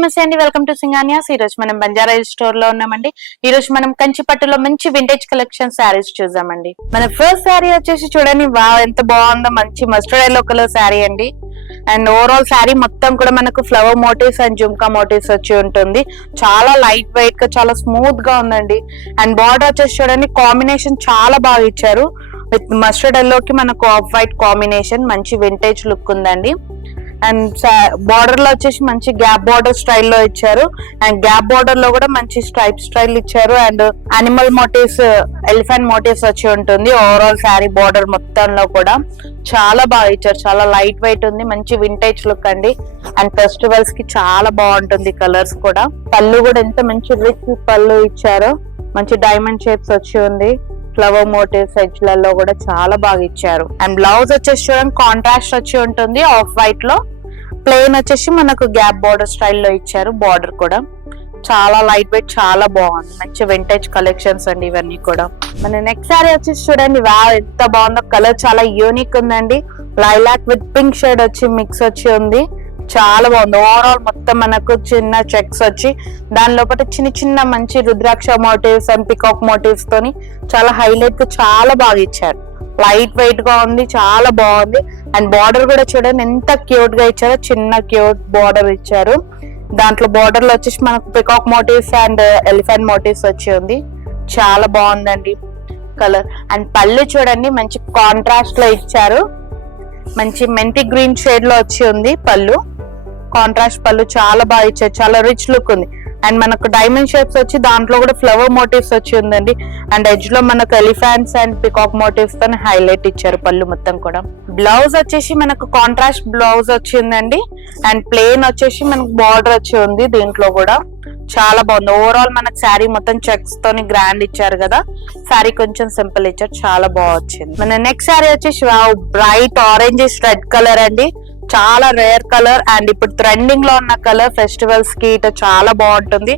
నమస్తే అండి, welcome to సింగానియాస్. ఈ రోజు మనం బంజారా హిల్స్ స్టోర్ లో ఉన్నామండి. ఈ రోజు మనం కంచి పట్టులో మంచి వింటేజ్ కలెక్షన్ శారీస్ చూద్దామండి. మన ఫస్ట్ శారీ వచ్చేసి చూడండి, ఎంత బాగుందో, మంచి మస్టర్డ్ ఎల్లో కలర్ శారీ అండి. అండ్ ఓవరాల్ శారీ మొత్తం కూడా మనకు flower motifs and jhumka motifs వచ్చి ఉంటుంది. చాలా లైట్ వెయిట్ గా, చాలా స్మూత్ గా ఉందండి. అండ్ బార్డర్ వచ్చేసి చూడండి, కాంబినేషన్ చాలా బాగా ఇచ్చారు. విత్ మస్టర్డ్ ఎల్లోకి మనకు ఆఫ్ వైట్ కాంబినేషన్, మంచి వింటేజ్ లుక్ ఉందండి. అండ్ బార్డర్ లో వచ్చేసి మంచి గ్యాప్ బార్డర్ స్టైల్లో ఇచ్చారు. అండ్ గ్యాప్ బార్డర్ లో కూడా మంచి స్ట్రైప్ స్టైల్ ఇచ్చారు. And animal motifs, elephant motifs వచ్చి ఉంటుంది. ఓవరాల్ శారీ బార్డర్ మొత్తంలో కూడా చాలా బాగా ఇచ్చారు. చాలా లైట్ వెయిట్ ఉంది, మంచి వింటేజ్ లుక్ అండి. అండ్ ఫెస్టివల్స్ కి చాలా బాగుంటుంది కలర్స్ కూడా. పళ్ళు కూడా ఎంత మంచి రిచ్ పళ్ళు ఇచ్చారు. మంచి డైమండ్ షేప్స్ వచ్చి ఉంది. ఫ్లవర్ మోటివ్స్ ఎడ్జ్లలో కూడా చాలా బాగా ఇచ్చారు. అండ్ బ్లౌజ్ వచ్చేసి చూడండి, కాంట్రాస్ట్ వచ్చి ఉంటుంది ఆఫ్ వైట్ లో. ప్లెయిన్ వచ్చేసి మనకు గ్యాప్ బార్డర్ స్టైల్లో ఇచ్చారు. బార్డర్ కూడా చాలా లైట్ వెయిట్, చాలా బాగుంది. మంచి వింటేజ్ కలెక్షన్స్ అండి ఇవన్నీ కూడా. మన నెక్స్ట్ సారీ వచ్చేసి చూడండి, ఎంత బాగుందో. కలర్ చాలా యూనిక్ ఉందండి. లైలాక్ విత్ పింక్ షేడ్ వచ్చి మిక్స్ వచ్చి ఉంది. చాలా బాగుంది. ఓవరాల్ మొత్తం మనకు చిన్న చెక్స్ వచ్చి దాని లోపల చిన్న చిన్న మంచి రుద్రాక్ష మోటివ్స్ అండ్ పికాక్ మోటివ్స్ తోని చాలా హైలైట్ గా చాలా బాగా ఇచ్చారు. లైట్ వెయిట్ గా ఉంది, చాలా బాగుంది. అండ్ బార్డర్ కూడా చూడండి ఎంత క్యూట్ గా ఇచ్చారో. చిన్న క్యూట్ బార్డర్ ఇచ్చారు. దాంట్లో బార్డర్ లో వచ్చేసి మనకు peacock motifs and elephant motifs వచ్చి ఉంది. చాలా బాగుందండి కలర్. అండ్ పళ్ళు చూడండి, మంచి కాంట్రాస్ట్ లో ఇచ్చారు. మంచి మెంతి గ్రీన్ షేడ్ లో వచ్చి ఉంది పళ్ళు. కాంట్రాస్ట్ పళ్ళు చాలా బాగా ఇచ్చారు. చాలా రిచ్ లుక్ ఉంది. అండ్ మనకు డైమండ్ షేప్స్ వచ్చి దాంట్లో కూడా ఫ్లవర్ మోటివ్స్ వచ్చి ఉందండి. అండ్ ఎడ్జ్ లో మనకు ఎలిఫెంట్స్ అండ్ పికాక్ మోటివ్స్ తో హైలైట్ ఇచ్చారు పళ్ళు మొత్తం కూడా. బ్లౌజ్ వచ్చేసి మనకు కాంట్రాస్ట్ బ్లౌజ్ వచ్చిందండి. అండ్ ప్లెయిన్ వచ్చేసి మనకు బార్డర్ వచ్చి ఉంది. దీంట్లో కూడా చాలా బాగుంది. ఓవరాల్ మనకు శారీ మొత్తం చెక్స్ తోని గ్రాండ్ ఇచ్చారు కదా. శారీ కొంచెం సింపుల్ ఇచ్చారు, చాలా బాగా వచ్చింది. మన నెక్స్ట్ శారీ వచ్చేసి బ్రైట్ ఆరెంజ్ రెడ్ కలర్ అండి. చాలా రేర్ కలర్ అండ్ ఇప్పుడు ట్రెండింగ్ లో ఉన్న కలర్. ఫెస్టివల్స్ కి ఇటు చాలా బాగుంటుంది.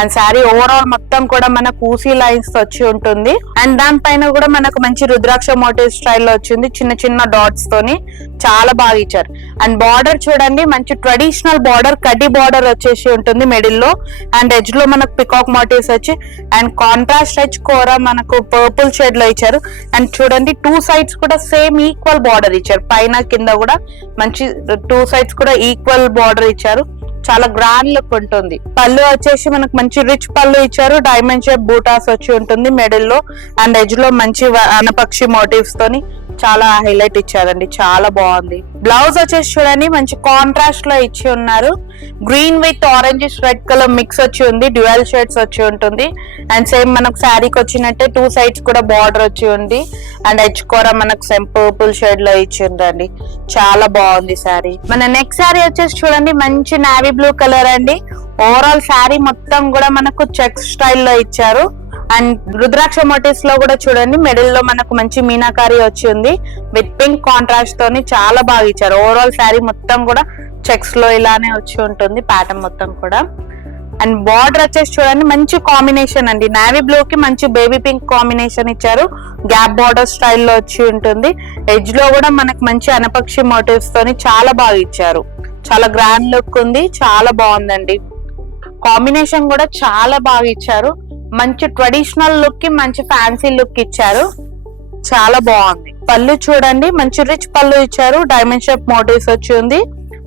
అండ్ శారీ ఓవరాల్ మొత్తం కూడా మనకు ఊసీ లైన్స్ వచ్చి ఉంటుంది. అండ్ దానిపైన కూడా మనకు మంచి రుద్రాక్ష మోటివ్ స్టైల్లో వచ్చింది, చిన్న చిన్న డాట్స్ తోని. చాలా బాగా ఇచ్చారు. అండ్ బార్డర్ చూడండి, మంచి ట్రెడిషనల్ బార్డర్, కడ్డీ బార్డర్ వచ్చేసి ఉంటుంది మిడిల్ లో. అండ్ ఎడ్జ్ లో మనకు పికాక్ మోటివ్స్ వచ్చి అండ్ కాంట్రాస్ట్ ఎడ్జ్ కూర మనకు పర్పుల్ షేడ్ లో ఇచ్చారు. అండ్ చూడండి, టూ సైడ్స్ కూడా సేమ్ ఈక్వల్ బార్డర్ ఇచ్చారు. పైన కింద కూడా మంచి టూ సైడ్స్ కూడా ఈక్వల్ బార్డర్ ఇచ్చారు. చాలా గ్రాండ్ లుక్ ఉంటుంది. పళ్ళు వచ్చేసి మనకు మంచి రిచ్ పళ్ళు ఇచ్చారు. డైమండ్ షేప్ బూటాస్ వచ్చి ఉంటుంది మిడిల్ లో. అండ్ ఎడ్జ్ లో మంచి అనపక్షి మోటివ్స్ తోని చాలా హైలైట్ ఇచ్చారండి. చాలా బాగుంది. బ్లౌజ్ వచ్చేసి చూడండి, మంచి కాంట్రాస్ట్ లో ఇచ్చి ఉన్నారు. Green with orange red colour mix వచ్చి ఉంది. డ్యూయల్ షేడ్స్ వచ్చి ఉంటుంది. అండ్ సేమ్ మనకు శారీకి వచ్చినట్టే టూ సైడ్స్ కూడా బార్డర్ వచ్చి ఉంది. అండ్ ఎడ్జ్ కూర మనకు సేమ్ పర్పుల్ షేడ్ లో ఇచ్చిందండి. చాలా బాగుంది శారీ. మన నెక్స్ట్ శారీ వచ్చేసి చూడండి, మంచి నావీ బ్లూ కలర్ అండి. ఓవరాల్ శారీ మొత్తం కూడా మనకు చెక్ స్టైల్లో ఇచ్చారు. అండ్ రుద్రాక్ష మోటివ్స్ లో కూడా చూడండి, మిడిల్ లో మనకు మంచి మీనాకారి వచ్చి ఉంది. విత్ పింక్ కాంట్రాస్ట్ తోని చాలా బాగా ఇచ్చారు. ఓవరాల్ శారీ మొత్తం కూడా చెక్స్ లో ఇలానే వచ్చి ఉంటుంది ప్యాటర్న్ మొత్తం కూడా. అండ్ బార్డర్ వచ్చేసి చూడండి, మంచి కాంబినేషన్ అండి. నావీ బ్లూ కి మంచి బేబీ పింక్ కాంబినేషన్ ఇచ్చారు. గ్యాప్ బార్డర్ స్టైల్లో వచ్చి ఉంటుంది. ఎడ్జ్ లో కూడా మనకు మంచి అనపక్షి మోటివ్స్ తోని చాలా బాగా ఇచ్చారు. చాలా గ్రాండ్ లుక్ ఉంది. చాలా బాగుందండి. కాంబినేషన్ కూడా చాలా బాగా ఇచ్చారు. మంచి ట్రెడిషనల్ లుక్ కి మంచి ఫ్యాన్సీ లుక్ ఇచ్చారు. చాలా బాగుంది. పళ్ళు చూడండి, మంచి రిచ్ పళ్ళు ఇచ్చారు. డైమండ్ షేప్ మోటివ్స్ వచ్చి ఉంది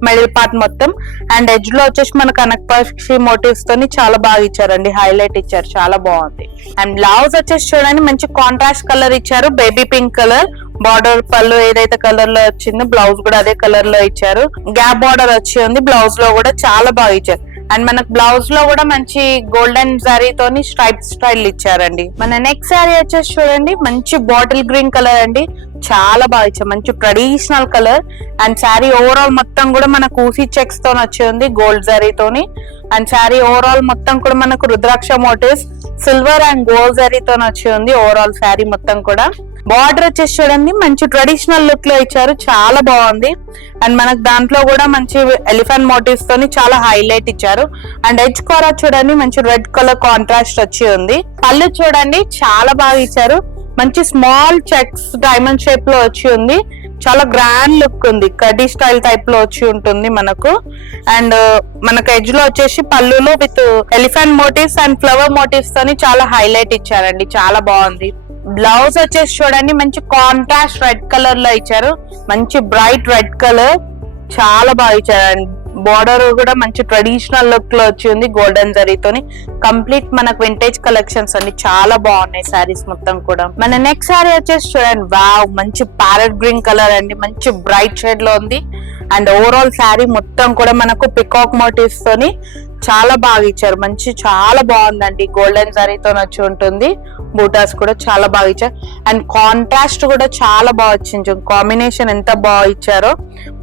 మిడిల్ పార్ట్ మొత్తం. అండ్ ఎడ్జ్ లో వచ్చేసి మనకు అనపక్షి మోటివ్స్ తోని చాలా బాగా ఇచ్చారండి. హైలైట్ ఇచ్చారు. చాలా బాగుంది. అండ్ బ్లౌజ్ వచ్చేసి చూడండి, మంచి కాంట్రాస్ట్ కలర్ ఇచ్చారు. Baby pink colour border. పళ్ళు ఏదైతే కలర్ లో వచ్చిందో బ్లౌజ్ కూడా అదే కలర్ లో ఇచ్చారు. గ్యాప్ బార్డర్ వచ్చి ఉంది. బ్లౌజ్ లో కూడా చాలా బాగా ఇచ్చారు. అండ్ మనకు బ్లౌజ్ లో కూడా మంచి గోల్డెన్ జరీ తోని స్ట్రైప్ స్టైల్ ఇచ్చారండి. మన నెక్స్ట్ శారీ వచ్చేసి చూడండి, మంచి బాటిల్ గ్రీన్ కలర్ అండి. చాలా బాగా ఇచ్చారు. మంచి traditional colour. And sari overall మొత్తం కూడా మనకు ఊసీ చెక్స్ తోని వచ్చి ఉంది, గోల్డ్ జరీతోని. అండ్ శారీ ఓవరాల్ మొత్తం కూడా మనకు రుద్రాక్ష మోటివ్స్, సిల్వర్ అండ్ గోల్డ్ జరీతో వచ్చి ఉంది. ఓవరాల్ శారీ మొత్తం కూడా. బార్డర్ వచ్చేసి చూడండి, మంచి ట్రెడిషనల్ లుక్ లో ఇచ్చారు. చాలా బాగుంది. అండ్ మనకు దాంట్లో కూడా మంచి ఎలిఫెంట్ మోటివ్స్ తోని చాలా హైలైట్ ఇచ్చారు. అండ్ ఎడ్జ్ కూర చూడండి, మంచి రెడ్ కలర్ కాంట్రాస్ట్ వచ్చి ఉంది. పళ్ళు చూడండి, చాలా బాగా ఇచ్చారు. మంచి స్మాల్ చెక్స్ డైమండ్ షేప్ లో వచ్చి ఉంది. చాలా గ్రాండ్ లుక్ ఉంది, కడ్డీ స్టైల్ టైప్ లో వచ్చి ఉంటుంది మనకు. అండ్ మనకు ఎడ్జ్ లో వచ్చేసి పళ్ళులో with elephant motifs and flower motifs తోని చాలా హైలైట్ ఇచ్చారండి, చాలా బాగుంది. బ్లౌజ్ వచ్చేసి చూడండి మంచి కాంట్రాస్ట్ రెడ్ కలర్ లో ఇచ్చారు, మంచి బ్రైట్ రెడ్ కలర్, చాలా బాగా ఇచ్చారండి. బార్డర్ కూడా మంచి ట్రెడిషనల్ లుక్ లో వచ్చింది గోల్డెన్ జరీతోని. కంప్లీట్ మనకు వింటేజ్ కలెక్షన్స్ అండి, చాలా బాగున్నాయి శారీస్ మొత్తం కూడా. మన నెక్స్ట్ శారీ వచ్చేసి చూడండి, వావ్ మంచి ప్యారెట్ గ్రీన్ కలర్ అండి, మంచి బ్రైట్ షేడ్ లో ఉంది. అండ్ ఓవరాల్ శారీ మొత్తం కూడా మనకు పికాక్ మోటివ్స్ తోని చాలా బాగా ఇచ్చారు, మంచి చాలా బాగుందండి. గోల్డెన్ జరీతో వచ్చి ఉంటుంది, బూటాస్ కూడా చాలా బాగా ఇచ్చారు. అండ్ కాంట్రాస్ట్ కూడా చాలా బాగా వచ్చింది, కాంబినేషన్ ఎంత బాగా ఇచ్చారో.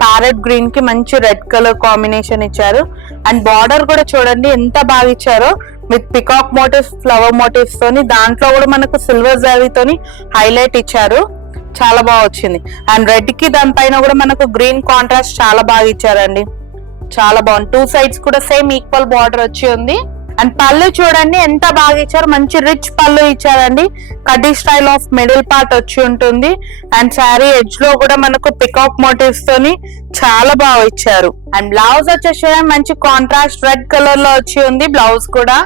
ప్యారెట్ గ్రీన్ కి మంచి రెడ్ కలర్ కాంబినేషన్ ఇచ్చారు. అండ్ బార్డర్ కూడా చూడండి ఎంత బాగా ఇచ్చారో, with peacock motifs flower motifs తోని, దాంట్లో కూడా మనకు సిల్వర్ జరీతోని హైలైట్ ఇచ్చారు, చాలా బాగా వచ్చింది. అండ్ రెడ్ కి దానిపైన కూడా మనకు గ్రీన్ కాంట్రాస్ట్ చాలా బాగా ఇచ్చారండి, చాలా బాగుంది. టూ సైడ్స్ కూడా సేమ్ ఈక్వల్ బార్డర్ వచ్చి ఉంది. అండ్ పళ్ళు చూడండి ఎంత బాగా ఇచ్చారు, మంచి రిచ్ పళ్ళు ఇచ్చారండి, కడ్డీ స్టైల్ ఆఫ్ మిడిల్ పార్ట్ వచ్చి ఉంటుంది. అండ్ శారీ ఎడ్జ్ లో కూడా మనకు పికాక్ మోటివ్స్ తోని చాలా బాగా ఇచ్చారు. అండ్ బ్లౌజ్ వచ్చేసి మంచి కాంట్రాస్ట్ రెడ్ కలర్ లో వచ్చి ఉంది బ్లౌజ్ కూడా.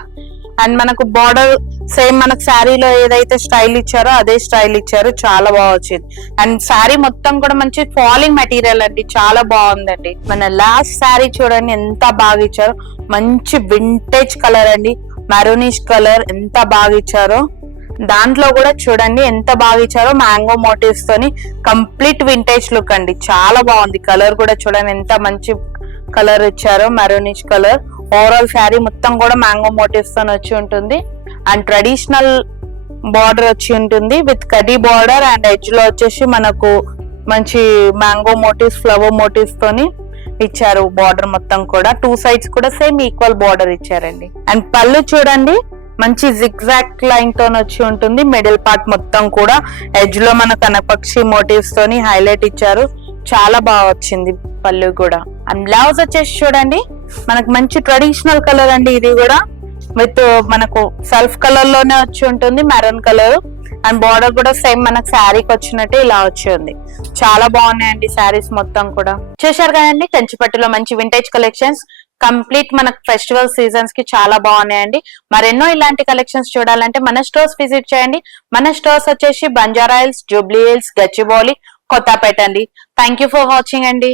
అండ్ మనకు బార్డర్ సేమ్ మనకు శారీలో ఏదైతే స్టైల్ ఇచ్చారో అదే స్టైల్ ఇచ్చారు, చాలా బాగా వచ్చింది. అండ్ శారీ మొత్తం కూడా మంచి ఫాలింగ్ మెటీరియల్ అండి, చాలా బాగుందండి. మన లాస్ట్ శారీ చూడండి ఎంత బాగా ఇచ్చారో, మంచి వింటేజ్ కలర్ అండి, మెరూనిష్ కలర్ ఎంత బాగా ఇచ్చారో. దాంట్లో కూడా చూడండి ఎంత బాగా ఇచ్చారో, మ్యాంగో మోటివ్స్ తోని కంప్లీట్ వింటేజ్ లుక్ అండి, చాలా బాగుంది. కలర్ కూడా చూడండి ఎంత మంచి కలర్ ఇచ్చారో, మెరూనిష్ కలర్. ఓవరాల్ శారీ మొత్తం కూడా మ్యాంగో మోటివ్స్ తో వచ్చి ఉంటుంది. అండ్ ట్రెడిషనల్ బార్డర్ వచ్చి ఉంటుంది విత్ కడ్డీ బార్డర్. అండ్ ఎడ్జ్ లో వచ్చేసి మనకు మంచి మ్యాంగో మోటివ్స్ ఫ్లవర్ మోటివ్స్ తోని ఇచ్చారు బార్డర్ మొత్తం కూడా. టూ సైడ్స్ కూడా సేమ్ ఈక్వల్ బార్డర్ ఇచ్చారండి. అండ్ పళ్ళు చూడండి మంచి జిగ్జాక్ట్ లైన్ తో వచ్చి ఉంటుంది, మిడిల్ పార్ట్ మొత్తం కూడా ఎడ్జ్ లో మన కనపక్షి మోటివ్స్ తోని హైలైట్ ఇచ్చారు, చాలా బాగా వచ్చింది పళ్ళు కూడా. అండ్ బ్లౌజ్ వచ్చేసి చూడండి మనకు మంచి ట్రెడిషనల్ కలర్ అండి, ఇది కూడా విత్ మనకు సెల్ఫ్ కలర్ లోనే వచ్చి ఉంటుంది, మెరూన్ కలర్. అండ్ బార్డర్ కూడా సేమ్ మనకు శారీకి వచ్చినట్టు ఇలా వచ్చి ఉంది, చాలా బాగున్నాయండి శారీస్ మొత్తం కూడా. చూశారు కదండి కంచిపట్టులో మంచి వింటేజ్ కలెక్షన్స్, కంప్లీట్ మనకు ఫెస్టివల్ సీజన్స్ కి చాలా బాగున్నాయండి. మరెన్నో ఇలాంటి కలెక్షన్స్ చూడాలంటే మన స్టోర్స్ విజిట్ చేయండి. మన స్టోర్స్ వచ్చేసి Banjara Hills, Jubilee Hills, Gachibowli, Kothapet అండి. థ్యాంక్ యూ ఫర్ వాచింగ్ అండి.